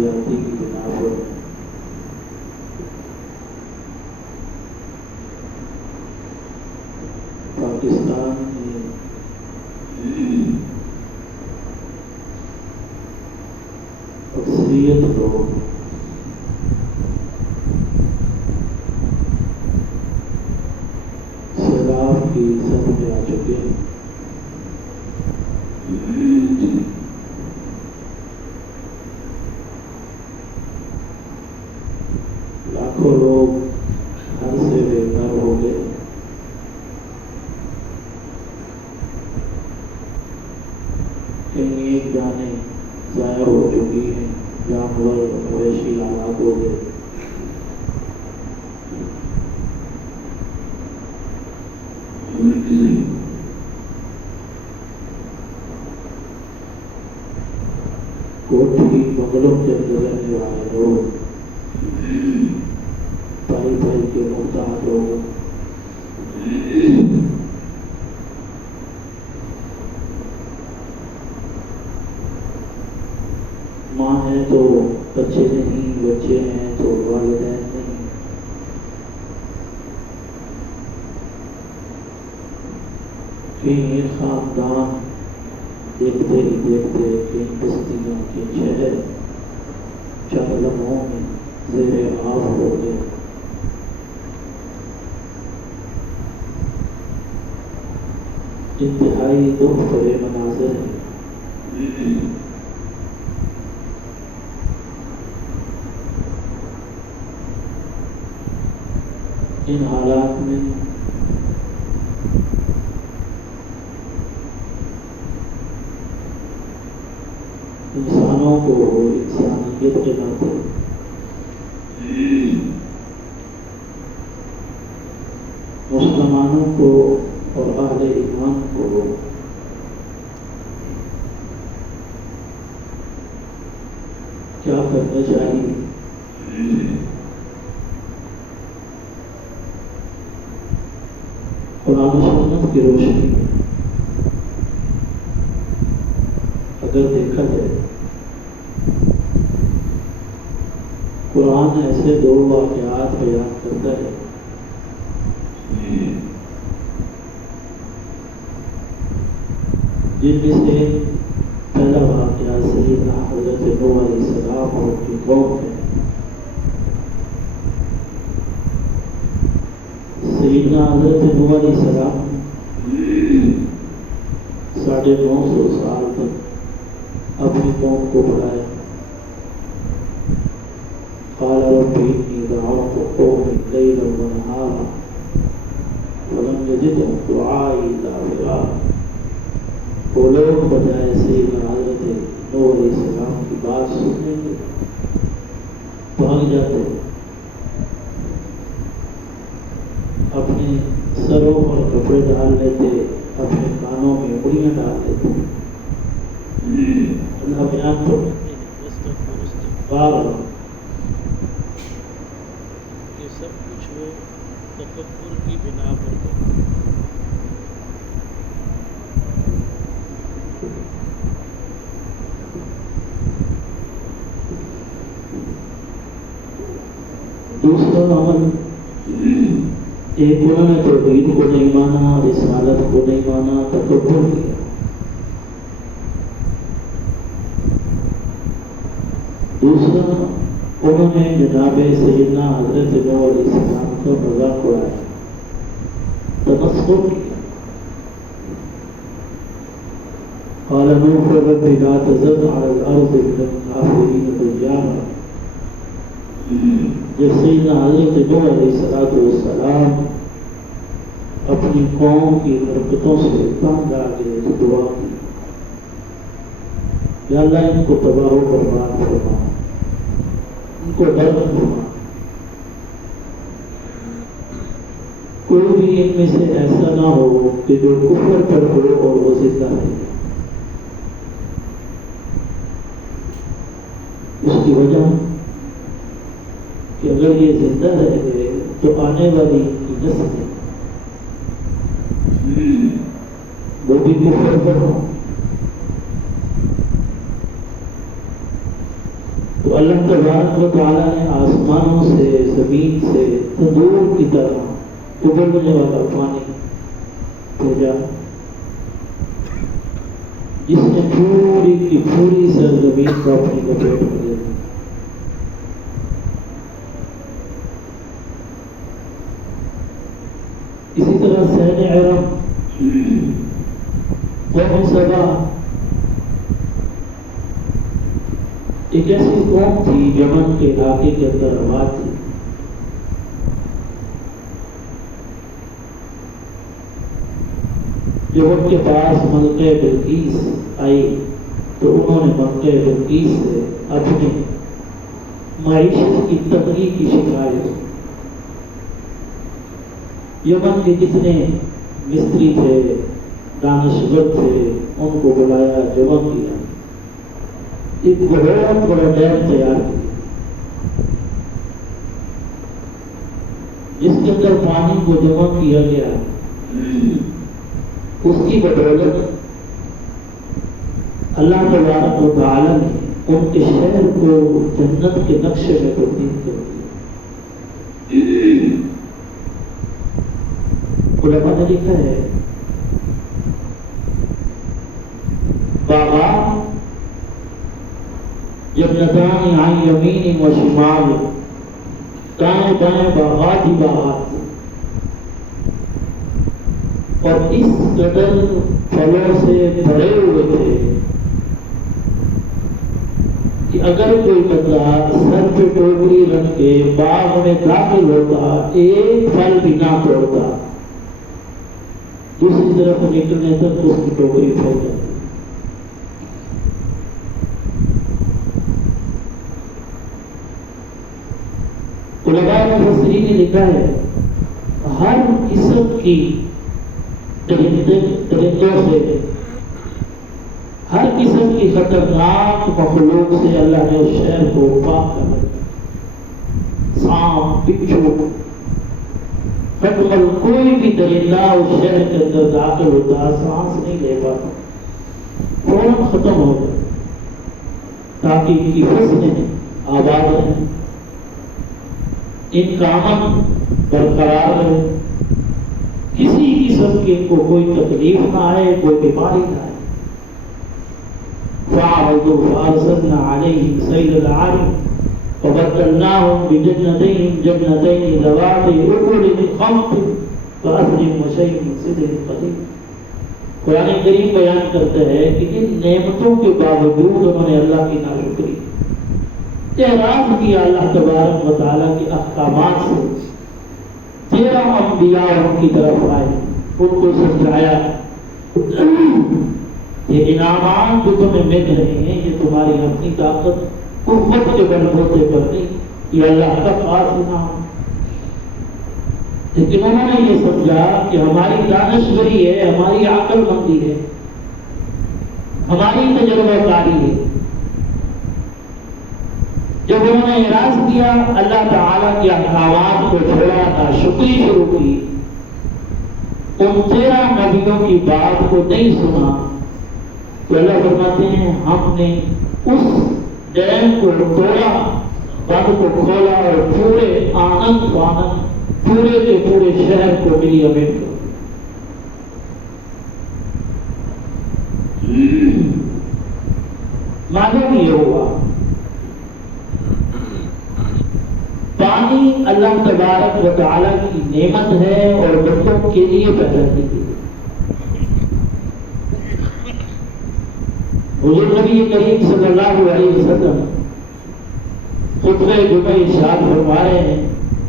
زیادتی کی بنا پر پاکستان میں اکثریت لوگ سیلاب کی زد میں آ چکے ہیں۔ لاکھوں لوگ گھر سے بے گھر ہو گئے۔ کہیں ایک جانیں ضائع ہو چکی ہیں، جانور مویشی ہلاک ہو گئے۔ کوٹھی بنگلوں کے اندر رہنے والے لوگ بھائی بھائی کے محتاج ہو گئے۔ ماں ہے تو بچے نہیں، بچے ہیں تو والدین نہیں۔ کہیں ایک خاندان دیکھتے ہی دیکھتے کہیں بستیاں کہیں شہر چند لمحوں میں زیر آب ہو گئے۔ انتہائی دکھ بھرے مناظر ہیں۔ ان حالات میں انسانوں کو انسانیت کے ناطے مسلمانوں کو اور اہل ایمان کو کیا کرنا چاہیے؟ قرآن و سنت کی روشنی میں اگر دیکھا جائے، قرآن ایسے دو واقعات بیان کرتا ہے جن میں سے پہلا واقعہ سیدنا حضرت نوح علیہ السلام اور ان کی قوم ہے۔ سیدنا حضرت نوح علیہ السلام 950 سال تک اپنی قوم کو پڑھایا۔ قال رب انی دعوت قومی لیلا ونہارا ولم یزدہم دعائی الا فرارا۔ وہ لوگ بجائے سیدنا حضرت نوح علیہ السلام کی بات سننے کے بھاگ جاتے، اپنے سروں پر کپڑے ڈال لیتے، اپنے کانوں میں انگلیاں ڈال لیتے۔ اللہ بیان کرتے ہیں یہ سب کچھ وہ تکبر کی بنا پر کرتے ہیں۔ دوسرا عمل، ایک انہوں نے توحید کو نہیں مانا، رسالت کو نہیں مانا، تکبر کیا۔ دوسرا انہوں نے جناب سیدنا حضرت نوح علیہ السلام کا مذاق اڑایا، تمسخر کیا۔ قال نوح رب لا تذر على الارض من الكافرین دیارا۔ جب سیدنا حضرت نوح علیہ السلام اپنی قوم کی حرکتوں سے تنگ آ گئے تو دعا کی، یا اللہ ان کو تباہ و برباد فرما، ان کو ڈر فرما، کوئی بھی ان میں سے ایسا نہ ہو کہ جو کفر پر ہو اور وہ زندہ رہے۔ اس کی وجہ کہ اگر یہ زندہ رہ گئے تو آنے والی کی نسل وہ بھی کفر پر ہو۔ تو اللہ تبارک و تعالیٰ نے آسمانوں سے زمین سے تندور کی طرح ابلنے والا پانی بھیجا، جس نے پوری کی پوری سرزمین کو اپنی لپیٹ میں لے لیا۔ اسی طرح سین عرب قوم سبا ایک ایسی قوم تھی یمن کے علاقے کے اندر آباد تھی۔ جب ان کے پاس ملکہ بلقیس آئی تو انہوں نے ملکہ بلقیس سے اپنی معیشت کی تنگی کی شکایت، یمن کے جتنے مستری تھے دانشور تھے ان کو بلایا، جمع کیا، ایک بہت بڑا ڈیم تیار کیا جس کے اندر پانی کو جمع کیا گیا۔ اس کی بدولت اللہ تبارک و تعالیٰ نے ان کے شہر کو جنت کے نقشے میں تبدیل کر دیا۔ علماء نے لکھا ہے باغات جنتان عن یمین و شمال، دائیں بائیں باغات ہی باغات، اور اس قدر پھلوں سے بھرے ہوئے تھے کہ اگر کوئی بندہ سر پہ ٹوکری رکھ کے باغ میں داخل ہوتا ایک پھل بھی نہ توڑتا، دوسری طرف نکلنے تک اس کی ٹوکری پھیل جاتی۔ علماء مفسرین نے لکھا ہے ہر قسم کی درندوں سے، ہر قسم کی خطرناک مخلوق سے اللہ نے اس شہر کو پاک کر رکھا۔ سانپ، بچھو، فتمل کوئی بھی درندہ اس شہر کے اندر داخل ہوتا سانس نہیں لے پاتا، فوراً ختم ہو گیا، تاکہ ان کی فصلیں آباد رہیں، ان کا امن برقرار رہے، کسی قسم کی ان کو کوئی تکلیف نہ آئے، کوئی بیماری نہ آئے۔ فَعَرَضُوا فَأَرْسَلْنَا عَلَيْهِمْ سَيْلَ الْعَرِمِ وَبَدَّلْنَاهُمْ بِجَنَّتَيْهِمْ جَنَّتَيْنِ ذَوَاتِي أُكُلٍ خَمْطٍ وَأَثْلٍ وَشَيْءٍ مِّن سِدْرٍ قَلِيلٍ۔ قرآن کریم بیان کرتا ہے کہ ان نعمتوں کے باوجود انہوں نے اللہ کی ناشکری، اعراض کیا اللہ تبارک و تعالیٰ کے احکامات سے۔ 13 انبیاء ان کی طرف آئے، ان کو سمجھایا یہ انعامات جو تمہیں مل رہے ہیں یہ تمہاری اپنی طاقت قوت کے بلبوتے پر نہیں، یہ اللہ کا خاص انعام۔ لیکن انہوں نے یہ سمجھا کہ ہماری دانشوری ہے، ہماری عقل مندی ہے، ہماری تجربہ کاری ہے۔ جب انہوں نے اعراض کیا، اللہ تعالیٰ کے احکامات کو چھوڑا، ناشکری شروع کی، ان 13 نبیوں کی بات کو نہیں سنا، تو اللہ فرماتے ہیں ہم نے اس ڈیم کو توڑا، بند کو کھولا اور پورے آنند وانند پورے کے پورے شہر کو ملی امیٹ کر۔ معلوم یہ ہوا پانی اللہ تبارک و تعالیٰ کی نعمت ہے اور بندوں کے لیے پیدا کی گئی۔ حضور نبی کریم صلی اللہ علیہ وسلم خطبہ جمعہ ارشاد فرما رہے ہیں،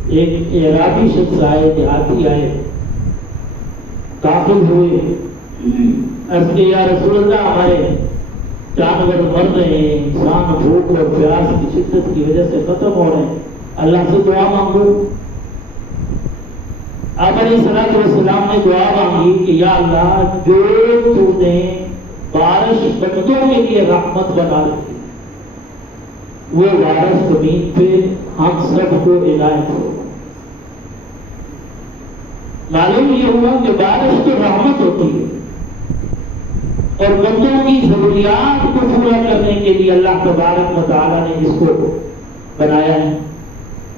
ایک اعرابی شخص آئے، دیہاتی آئے، داخل ہوئے، عرض کہ یا رسول اللہ ہمارے جانور مر رہے ہیں، انسان بھوک اور پیاس کی شدت کی وجہ سے ختم ہو رہے ہیں، اللہ سے دعا مانگو۔ آپ علیہ الصلوۃ والسلام نے دعا مانگی کہ یا اللہ جو تو نے بارش بندوں کے لیے رحمت بنا رکھی وہ بارش زمین پہ ہم سب کو عنایت ہو۔ معلوم یہ ہوا کہ بارش تو رحمت ہوتی ہے، اور بندوں کی ضروریات کو پورا کرنے کے لیے اللہ تبارک و تعالیٰ نے اس کو بنایا ہے.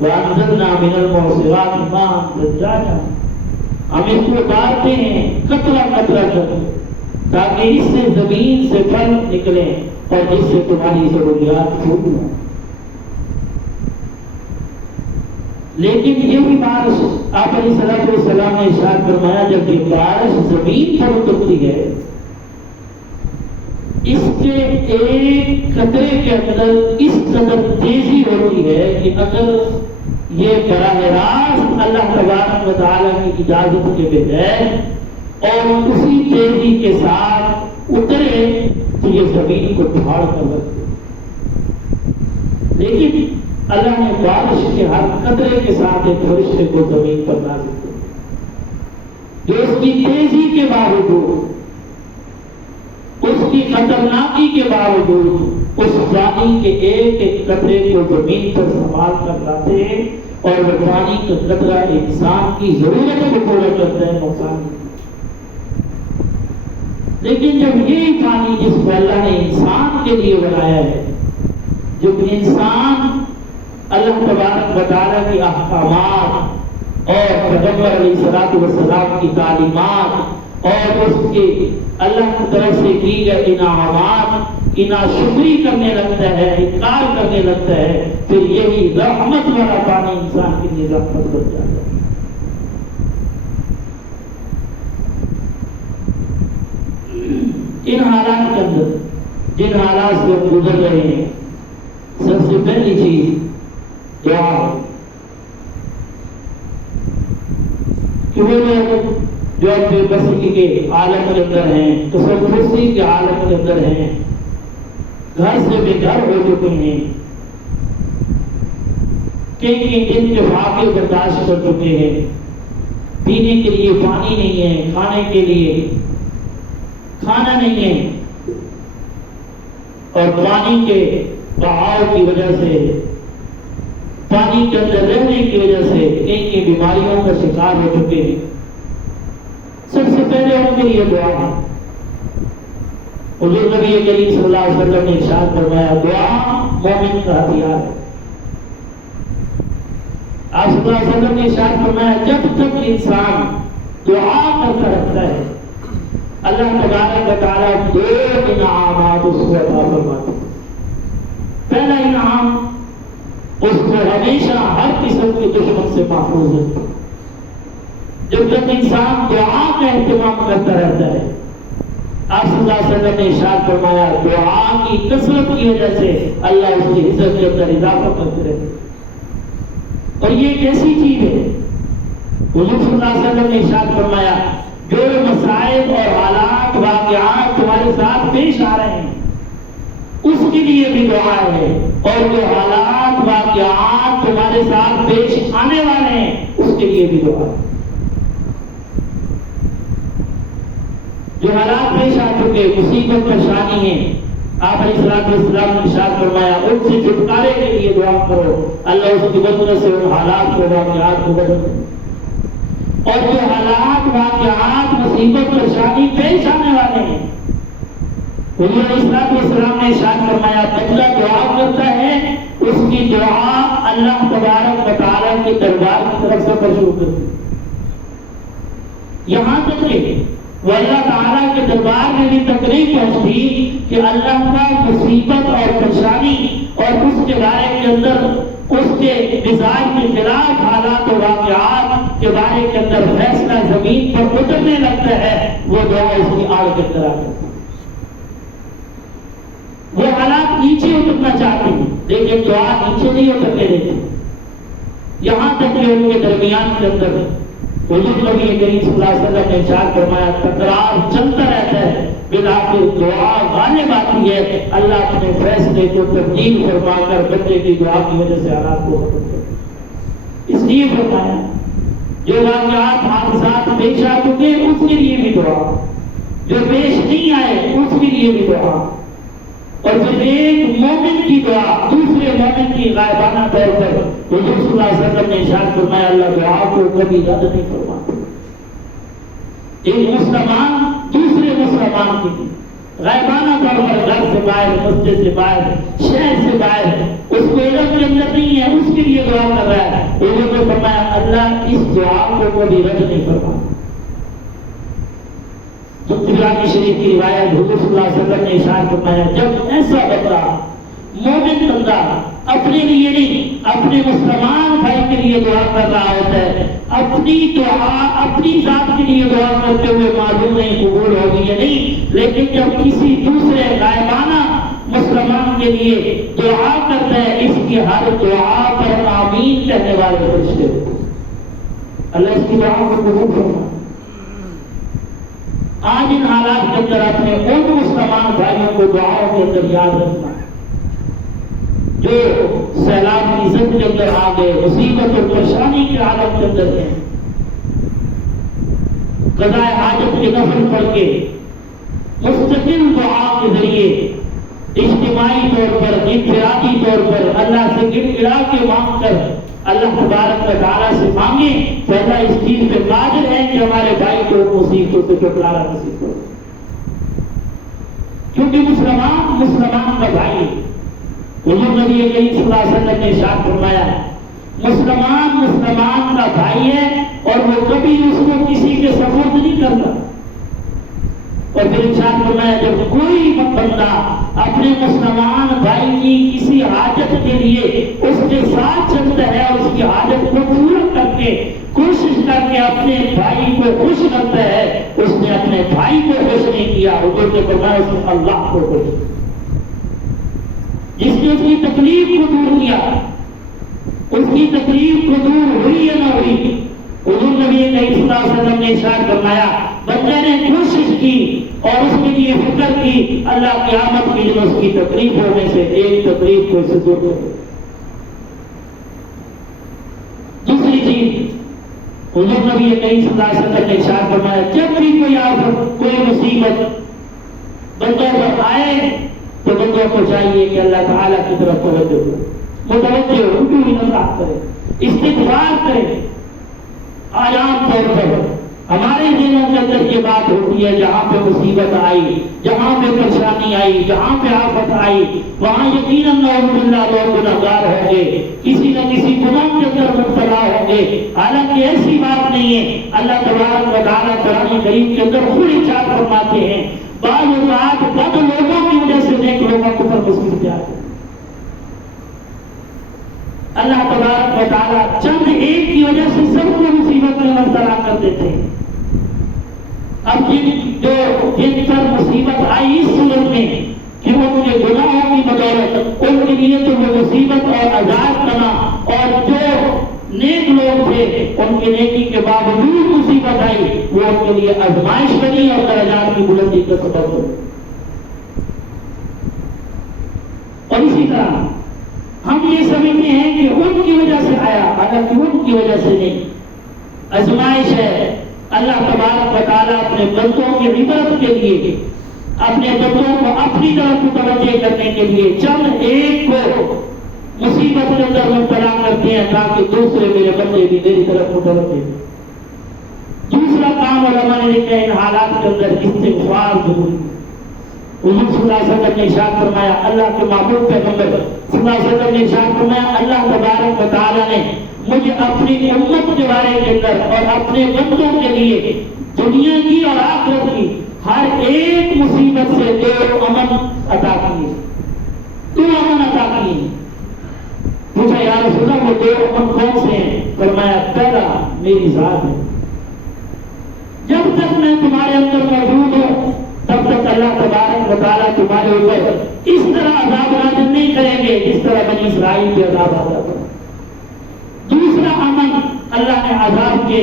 وَأَنزَلْنَا مِنَ الْمُعْصِرَاتِ مَاءً ثَجَّاجًا. ہم اس کو ڈالتے ہیں قطرہ قطرہ کر تاکہ اس سے زمین سے پھل نکلیں اور جس سے تمہاری ضروریات پوری ہوں. لیکن یہی بارش آپ علیہ الصلوۃ والسلام نے ارشاد فرمایا جب یہ بارش زمین پر اترتی ہے اس کے ایک قطرے کے اندر اس قدر تیزی ہوتی ہے کہ اگر یہ براہ راست اللہ تبارک و تعالیٰ کی اجازت کے بغیر اور اسی تیزی کے ساتھ اترے تو یہ زمین کو پھاڑ کر رکھ دے. لیکن اللہ نے بارش کے ہر قطرے کے ساتھ ایک فرشتے کو زمین پر نازل کیا جو اس کی تیزی کے باوجود اس کی خطرناکی کے باوجود اس پانی کے ایک ایک قطرے کو زمین پر سنبھال کر لاتے ہیں اور وہ پانی کا قطرہ انسان کی ضرورت کو پورا کرتا ہے نقصان نہیں. لیکن جب یہی پانی جس کو اللہ نے انسان کے لیے بنایا ہے جب انسان اللہ تبارک و تعالیٰ کی احکامات اور پیغمبر علیہ الصلوۃ والسلام کی تعلیمات اور اس کے اللہ کی طرف سے کی گئے انعامات کی ناشکری کرنے لگتا ہے انکار کرنے لگتا ہے پھر یہی رحمت والا پانی انسان کے لیے رحمت بن جاتا ہے. ان حالات کے اندر جن حالات سے ہم گزر رہے ہیں سب سے پہلی چیز دعا ہے کہ وہ لوگ جو بے بسی کے عالم کے اندر ہیں تصوفی کے عالم کے اندر ہیں گھر سے بے گھر ہو چکے ہیں کئی دن کے فاقے برداشت کر چکے ہیں پینے کے لیے پانی نہیں ہے کھانے کے لیے کھانا نہیں ہے اور پانی کے بہاؤ کی وجہ سے پانی کے اندر رہنے کی وجہ سے کئی بیماریوں کا شکار ہو چکے ہیں. سب سے پہلے ان کے لیے دعا ہے. حضور نبی کریم صلی اللہ علیہ وسلم نے ارشاد فرمایا دعا مومن کا ہتھیار ہے. آپ صلی اللہ علیہ وسلم نے ارشاد فرمایا جب تک انسان دعا کرتا رہتا ہے اللہ تبارک و تعالیٰ دو انعامات اس کو عطا فرماتے ہیں. پہلا انعام اس کو ہمیشہ ہر قسم کے دشمن سے محفوظ ہے. جب تک انسان دعا کا اہتمام کرتا رہتا ہے آپ صلی اللہ علیہ وسلم نے ارشاد فرمایا دعا کی کثرت کی وجہ سے اللہ اس کی عزت کے اندر اضافہ کرتے رہتے ہیں. اور یہ ایک ایسی چیز ہے حضور صلی اللہ علیہ وسلم نے ارشاد فرمایا جو مسائل اور حالات واقعات تمہارے ساتھ پیش آ رہے ہیں اس کے لیے بھی دعا ہے اور جو حالات واقعات تمہارے ساتھ پیش آنے والے ہیں اس کے لیے بھی دعا ہے. جو حالات پیش آ چکے مصیبت پریشانی ہے آپ علیہ الصلوۃ والسلام نے ارشاد فرمایا ان سے چھٹکارے کے لیے دعا کرو اللہ اس کی مدد سے ان حالات کو واقعات کو بدل دے. اور جو حالات واقعات مصیبت پریشانی پیش آنے والے ہیں حضور علیہ الصلوۃ والسلام نے ارشاد فرمایا بندہ دعا کرتا ہے اس کی دعا اللہ تبارک و تعالیٰ کے دربار کی طرف سے مشروع کرتی ہے. یہاں تک کہ وہ اللہ تعالیٰ کے دربار میں بھی تقریر پہنچتی کہ اللہ کا مصیبت اور پریشانی اور اس کے بارے کے اندر اس کے مزاج کے خلاف حالات و واقعات کے بارے کے اندر فیصلہ زمین پر اترنے لگتا ہے وہ دعا اس کی آڑ کے اندر آ جاتی ہے. وہ حالات نیچے اترنا چاہتے ہیں لیکن دعا نیچے نہیں اترنے دیتے. یہاں تک کہ ان کے درمیان کے اندر حضور نبی کریم صلی اللہ علیہ وسلم نے ارشاد فرمایا تکرار چلتا رہتا ہے بالآخر دعا غالب آتی ہے. اللہ اپنے فیصلے کو تبدیل فرما کر بندے کی دعا کی وجہ سے حالات کو ختم کرتا ہے. اس لیے فرمایا جو واقعات حادثات پیش آ چکے اس کے لیے بھی دعا جو پیش نہیں آئے اس کے لیے بھی دعا اور پھر ایک مومن کی دعا دوسرے مومن کی غائبانہ طور پر حضور صلی اللہ علیہ وسلم نے ارشاد فرمایا اللہ دعا کو کبھی رد نہیں فرماتا. ایک مسلمان دوسرے مسلمان کی غائبانہ طور پر گھر سے باہر، مسجد سے باہر، شہر سے باہر، اس کو علم کے اندر نہیں ہے، اس کے لیے دعا کر رہا ہے، حضور نے فرمایا اللہ اس دعا کو کبھی رد نہیں فرماتا۔ تو تبرانی شریف کی روایت حضور صلی اللہ علیہ وسلم نے ارشاد فرمایا جب ایسا بندہ، مومن بندہ اپنے لیے نہیں اپنے مسلمان بھائی کے لیے دعا کر رہا ہوتا ہے، اپنی دعا اپنی ذات کے لیے دعا کرتے ہوئے معلوم نہیں قبول ہوگی یا نہیں، لیکن جب کسی دوسرے غائبانہ مسلمان کے لیے دعا کرتا ہے، اس کی ہر دعا پر آمین کہنے والے فرشتے ہوتے ہیں۔ اللہ اس کی دعا کو قبول فرمائے۔ آج ان حالات کے اندر اپنے ان مسلمان بھائیوں کو دعاؤں کے اندر یاد رکھنا جو سیلاب کی زد کے اندر آ گئے، مصیبت اور پریشانی کے عالم کے اندر ہیں، قضاء حاجت کے نفل پڑھ کے مستقل دعا کے ذریعے اجتماعی طور پر، انفرادی طور پر اللہ سے گر گرا کے مانگ کر اللہ تبارک و تعالیٰ سے مانگیں تو اللہ اس چیز پہ قادر ہے کہ ہمارے بھائی کو مصیبتوں سے چھٹکارا نصیب کرے، کیونکہ مسلمان کا بھائی ہے۔ حضور نبی کریم صلی اللہ علیہ وسلم نے ارشاد فرمایا مسلمان کا بھائی ہے اور وہ کبھی اس کو کسی کے سپرد نہیں کرتا۔ اور پھر ارشاد فرمایا جب کوئی بندہ اپنے مسلمان بھائی کی کسی حاجت کے لیے اس کے ساتھ چلتا ہے اور اس کی حاجت کو پورا کر کے کوشش کر کے اپنے بھائی کو خوش کرتا ہے، اس نے اپنے بھائی کو خوش نہیں کیا، حضور نے فرمایا اس نے اللہ کو خوش کیا۔ جس نے اس کی تکلیف کو دور کیا، اس کی تکلیف کو دور ہوئی یا نہ ہوئی، حضور نبی کریم صلی اللہ علیہ وسلم نے ارشاد فرمایا بندے نے کوشش کی اور اس کے لیے فکر کی، اللہ قیامت کے دن اس کی تکلیفوں میں سے ایک تکلیف کو اسے دور کر۔ دوسری چیز حضور نبی کریم صلی اللہ علیہ وسلم نے ارشاد فرمایا جب بھی کوئی آفت، کوئی مصیبت بندوں پر آئے تو بندوں کو چاہیے کہ اللہ تعالیٰ کی طرف توجہ ہو، متوجہ ہو، رکوع نذرات کرے، استغفار کرے۔ آج عام طور پر ہمارے ذہنوں کے اندر یہ بات ہوتی ہے جہاں پہ مصیبت آئی، جہاں پہ پریشانی آئی، جہاں پہ آفت آئی، وہاں یقیناً نعوذ باللہ لوگ گنہگار ہوں گے، کسی نہ کسی گناہ کے اندر مبتلا ہوں گے۔ حالانکہ ایسی بات نہیں ہے، اللہ تبارک و تعالیٰ قرآن کریم کے اندر خود ارشاد فرماتے ہیں بعض اوقات بد لوگوں کی وجہ سے نیک لوگوں کو پر مصیبت آتی ہے۔ اللہ تبارک و تعالیٰ چند ایک کی وجہ سے سب کو مصیبت میں مبتلا کر دیتے ہیں۔ اب جن پر مصیبت آئی اس صورت میں کہ ان کے گناہوں کی بدولت ان کے لیے تو وہ مصیبت اور عذاب بنا، اور جو نیک لوگ تھے ان کی نیکی کے باوجود مصیبت آئی وہ ان کے لیے آزمائش بنی اور درجات کی بلندی کا سبب ہوئی۔ اور اسی طرح ہم یہ سمجھتے ہیں کہ ان کی وجہ سے آیا، حالانکہ ان کی وجہ سے نہیں، آزمائش ہے۔ اللہ تبارک و تعالیٰ اپنے بندوں کی عبرت کے لیے، اپنے بندوں کو اپنی طرف متوجہ کرنے کے لیے چند ایک کو مصیبت کے اندر مبتلا کرتے ہیں تاکہ دوسرے میرے بندے بھی میری طرف متوجہ ہوں۔ دوسرا کام علماء نے لکھا ہے ان حالات کے اندر استغفار ضروری ہے۔ حضور صلی اللہ علیہ وسلم نے ارشاد فرمایا، اللہ کے محبوب پیغمبر صلی اللہ علیہ وسلم نے ارشاد فرمایا اللہ تبارک و تعالیٰ نے مجھے اپنی امت کے بارے کے اندر اور اپنے بندوں کے لیے دنیا کی اور آخرت کی ہر ایک مصیبت سے دو امن عطا کیے، دو امن عطا کیے۔ پوچھا یا رسول اللہ وہ دو امن کون سے ہیں؟ فرمایا پہلا میری ذات ہے، جب تک میں تمہارے اندر موجود ہوں تب تک اللہ تبارک و تعالیٰ تمہارے اوپر اس طرح عذاب نازل نہیں کریں گے جس طرح بنی اسرائیل کے عذاب آتا تھا۔ دوسرا امن اللہ نے عذاب کے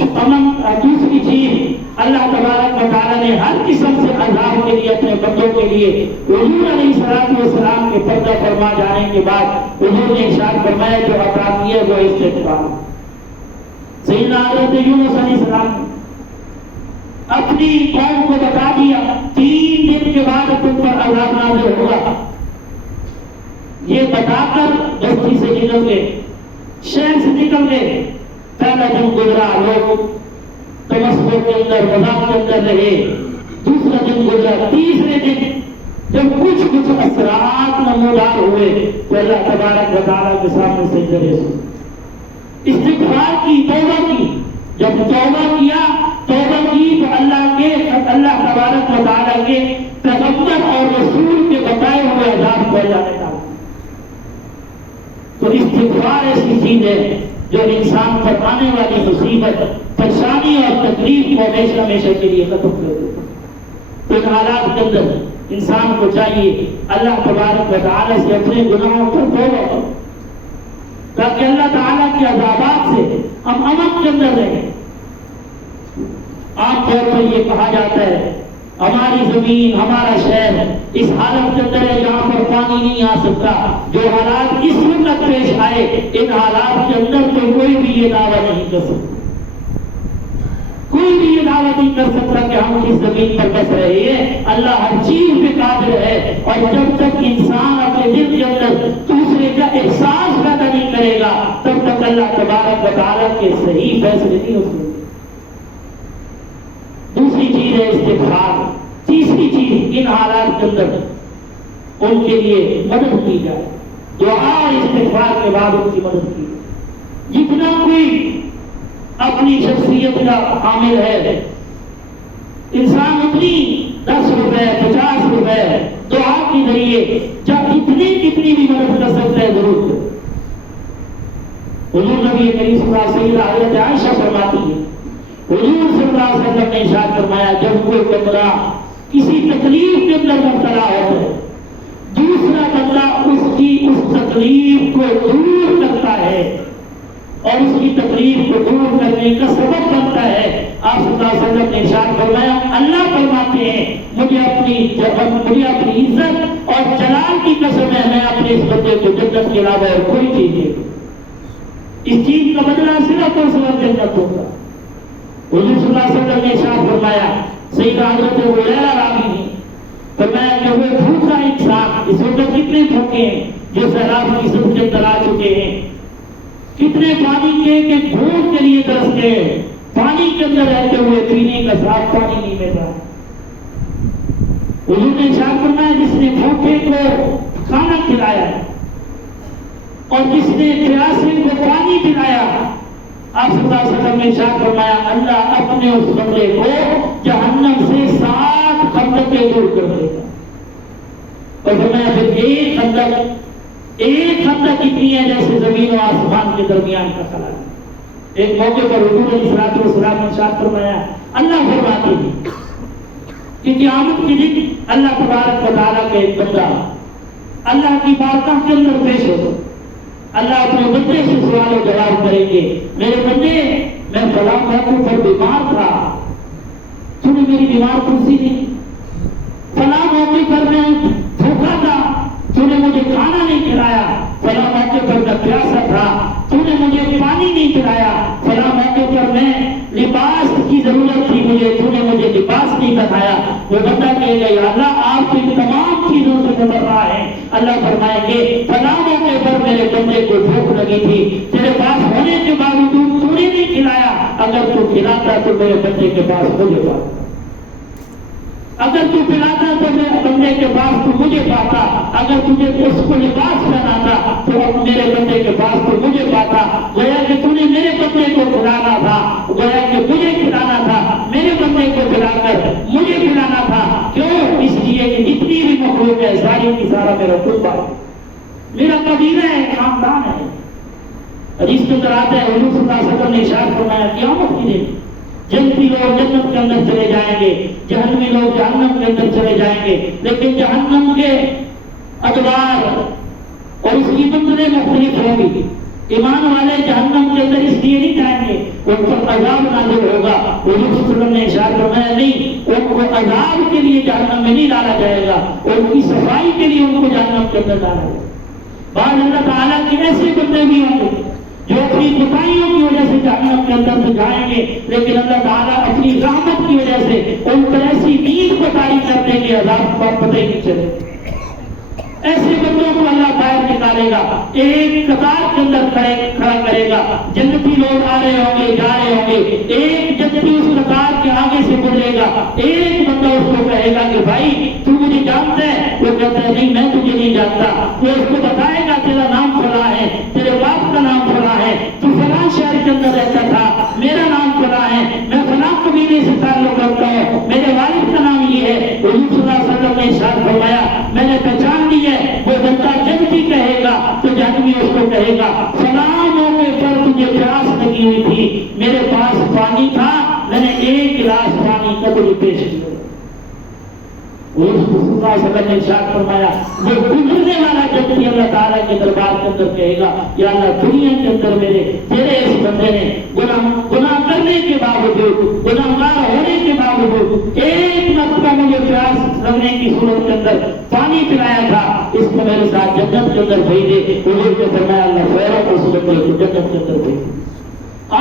امن، دوسری چیز اللہ تبارک و تعالیٰ نے ہر قسم سے عذاب کے لیے اپنے بندوں کے لیے حضور علیہ الصلوۃ والسلام کے پردہ فرما جانے کے بعد حضور نے ارشاد فرمایا جو عطا کیا وہ استغفار۔ سیدنا حضرت یونس علیہ السلام اپنی قوم کو بتا دیا 3 دن کے بعد تم پر عذاب نازل ہوگا، یہ بتا کر بستی سے نکل گئے، شہر سے نکل گئے۔ پہلا دن گزرا، لوگ تمسخر کے اندر، مذاق کے اندر رہے۔ دوسرا دن گزرا، تیسرے دن جب کچھ اثرات نمودار ہوئے تو اللہ تبارک و تعالیٰ کے سامنے سجدے سے استغفار کی، توبہ کی. جب توبہ کی تو اللہ تبارک و تعالیٰ کے پیغمبر اور رسول کے بتائے ہوئے عذاب کو اللہ نے ڈالا. تو استغفار ایسی چیز ہے جو انسان پر آنے والی مصیبت، پریشانی اور تکلیف کو ہمیشہ کے لیے ختم کر دیتا. تو ان حالات کے اندر انسان کو چاہیے اللہ تبارک و تعالیٰ سے اپنے گناہوں پر توبہ کرے تاکہ اللہ تعالیٰ کے عذابات سے ہم امن کے اندر رہیں. عام طور پر یہ کہا جاتا ہے ہماری زمین، ہمارا شہر اس حالت کے اندر ہے جہاں پر پانی نہیں آ سکتا. جو حالات اس وقت پیش آئے ان حالات کے اندر تو کوئی بھی یہ دعویٰ نہیں کر سکتا، کوئی بھی یہ دعویٰ نہیں کر سکتا کہ ہم کس زمین پر بس رہے ہیں. اللہ ہر چیز پہ قادر ہے، اور جب تک انسان اپنے دل کے اندر دوسرے کا احساس پیدا نہیں کرے گا تب تک اللہ تبارک و تعالیٰ کے صحیح فیصلے نہیں ہو سکتے. دوسری چیز ہے استغفار. تیسری چیز ان حالات کے اندر ان کے لیے مدد کی جائے، دعا اور استغفار کے بعد ان کی مدد کی جائے. جتنا کوئی اپنی شخصیت کا حامل ہے انسان اتنی 10 روپے 50 روپے دعا کے ذریعے جب کتنی بھی مدد کر سکتا ہے ضرور. حضور نبی کریم صلی اللہ علیہ وسلم حضرت عائشہ فرماتی ہے حضور صلی اللہ علیہ وسلم نے ارشاد فرمایا جب کوئی بندہ کسی تکلیف کے اندر مبتلا ہوتا ہے دوسرا بندہ اس تکلیف کو دور کرتا ہے اور اس کی تکلیف کو دور کرنے کا سبب بنتا ہے. آپ صلی اللہ علیہ وسلم نے ارشاد فرمایا اللہ فرماتے ہیں مجھے اپنی عزت اور جلال کی قسم ہے میں اپنے اس بندے کو جنت کے علاوہ اور کوئی چیز نہیں. اس چیز کا بدلہ صرف اور صرف جنت ہوگا. حضور صلی اللہ علیہ وسلم نے ارشاد فرمایا سیدنا حضرت ہریرہ راوی نے فرمایا کہ وہ بھوکا انسان اس وقت کتنے بھوکے ہیں جو سیلاب کی زد کے اندر آ چکے ہیں، کتنے پانی کے بھوک کے لیے ترستے ہیں، پانی کے اندر رہتے ہوئے پینے کا صاف پانی نہیں مل رہا. حضور نے ارشاد فرمایا جس نے بھوکے کو کھانا کھلایا اور جس نے پیاسے کو پانی پلایا آپ صلی اللہ علیہ وسلم نے ارشاد فرمایا اللہ اپنے اس بندے کو جہنم سے 7 خندقیں دور کر دے گا. اور فرمایا پھر ایک خندق اتنی ہے جیسے زمین و آسمان کے درمیان کا خلا. ایک موقع پر حضور علیہ الصلوۃ والسلام نے ارشاد فرمایا اللہ فرماتے ہیں کہ قیامت کے دن اللہ تبارک و تعالیٰ کا ایک بندہ اللہ کی بارگاہ کے اندر پیش ہوگا. اللہ اپنے بندے سے سوال و جواب کریں گے میرے بندے میں فلاں موقع پر بیمار تھا تو نے میری بیمار پرسی نہیں، فلاں موقع پر میں بھوکا تھا تو نے مجھے کھانا نہیں کھلایا، فلاں موقع پر میں پیاسا تھا تو نے مجھے پانی نہیں پلایا، فلاں موقع پر میں لباس کی ضرورت تھی تو نے مجھے لباس نہیں پہنایا. وہ بندہ کہے گا یا اللہ آپ کی تمام چیزوں سے گزر رہا ہے. اللہ فرمائیں گے فلاں موقع پر میرے بندے کو بھوک لگی تھی تیرے پاس ہونے کے باوجود تو نے نہیں کھلایا، اگر تو کھلاتا تو میرے بندے کے پاس مجھے پاتا، اگر تو پلاتا تو میرے بندے کے پاس تو مجھے پاتا، اگر تجھے اس کو لباس پہناتا تو میرے بندے کے پاس تو مجھے پاتا. گویا کہ تو نے میرے بندے کو کھلانا تھا، گویا کہ مجھے کھلانا تھا، میرے بندے کو کھلا کر مجھے کھلانا تھا. کیوں؟ اس لیے کہ جتنی بھی مخلوق ہے ساری کی سارا میرا خطبہ ہے، میرا قبیلہ ہے، خاندان ہے. حدیث کے اندر آتا ہے حضور صلی اللہ علیہ وسلم نے ارشاد فرمایا قیامت کے دن جنتی لوگ جنت کے اندر چلے جائیں گے، جہنمی لوگ جہنم کے اندر چلے جائیں گے. لیکن جہنم کے ادوار اور اس کی منزلیں مختلف ہوں گی. ایمان والے جہنم کے اندر اس لیے نہیں جائیں گے ان پر عذاب نازل ہوگا. حضور صلی اللہ علیہ وسلم نے ارشاد فرمایا نہیں، ان کو عذاب کے لیے جہنم میں نہیں ڈالا جائے گا، ان کی صفائی کے لیے ان کو جہنم کے اندر ڈالا جائے گا. بعض اللہ تعالیٰ کے ایسے بندے بھی ہوں گے جو اپنی کوتاہیوں کی وجہ سے جہنم کے اندر تو جائیں گے، لیکن اللہ تعالیٰ اپنی رحمت کی وجہ سے ان پر ایسی نیند کو طاری کر دیں گے عذاب کا پتہ ہی نہیں چلے. ایسے بندوں کو اللہ باہر نکالے گا، ایک قطار کے اندر کھڑا کرے گا، جنتی لوگ آ رہے ہوں گے جا رہے ہوں گے، ایک جنتی اس قطار کے آگے سے گزرے گا، ایک بندہ اس کو کہے گا کہ بھائی تو مجھے جانتا ہے؟ وہ کہتا ہے نہیں میں تجھے نہیں جانتا۔ وہ اس کو بتائے گا تیرا نام فلاں ہے، تیرے باپ کا نام فلاں ہے، تو فلاں شہر کے اندر رہتا تھا، میرا نام فلاں ہے، میں فلاں قبیلے سے تعلق رکھتا ہوں، میرے والد کا نام یہ ہے۔ حضور صلی اللہ علیہ وسلم نے ارشاد فرمایا میں نے پہچان لی ہے۔ وہ بندہ جنتی کہے گا تو جہنمی اس کو کہے گا فلاں موقع پر تجھے پیاس لگی ہوئی تھی، میرے پاس پانی تھا، میں نے ایک گلاس پانی کا تجھے پیش کیا۔ حضور صلی اللہ علیہ وسلم نے ارشاد فرمایا وہ گزرنے والا جنتی اللہ تعالیٰ کے دربار کے اندر کہے گا یا اللہ دنیا کے اندر میرے تیرے اس بندے نے گناہ کرنے کے باوجود، گناہگار ہونے کے باوجود ایک مرتبہ مجھے پیاس لگنے کی صورت کے اندر پانی پلایا تھا، اس کو میرے ساتھ جنت کے اندر بھیجے۔ حضور نے فرمایا اللہ خیر اس بندے کو جنت کے اندر بھیجے۔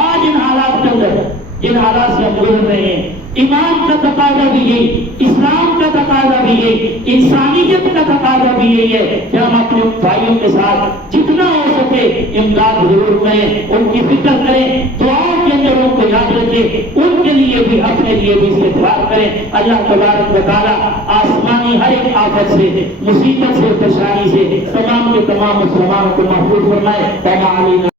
آج ان حالات کے اندر جن حالات سے ہم گزر رہے ہیں، ایمان کا تقاضا بھی یہی، اسلام کا تقاضا بھی یہی، انسانیت کا تقاضا بھی یہی ہے کہ ہم اپنے بھائیوں کے ساتھ جتنا ہو سکے امداد ضرور کریں، ان کی فکر کریں، دعاؤں کے اندر ان کو یاد رکھیں، ان کے لیے بھی اپنے لیے بھی استغفار کریں۔ اللہ تبارک و تعالیٰ آسمانی ہر ایک آفت سے، مصیبت سے، پریشانی سے تمام کے تمام مسلمانوں کو محفوظ فرمائے۔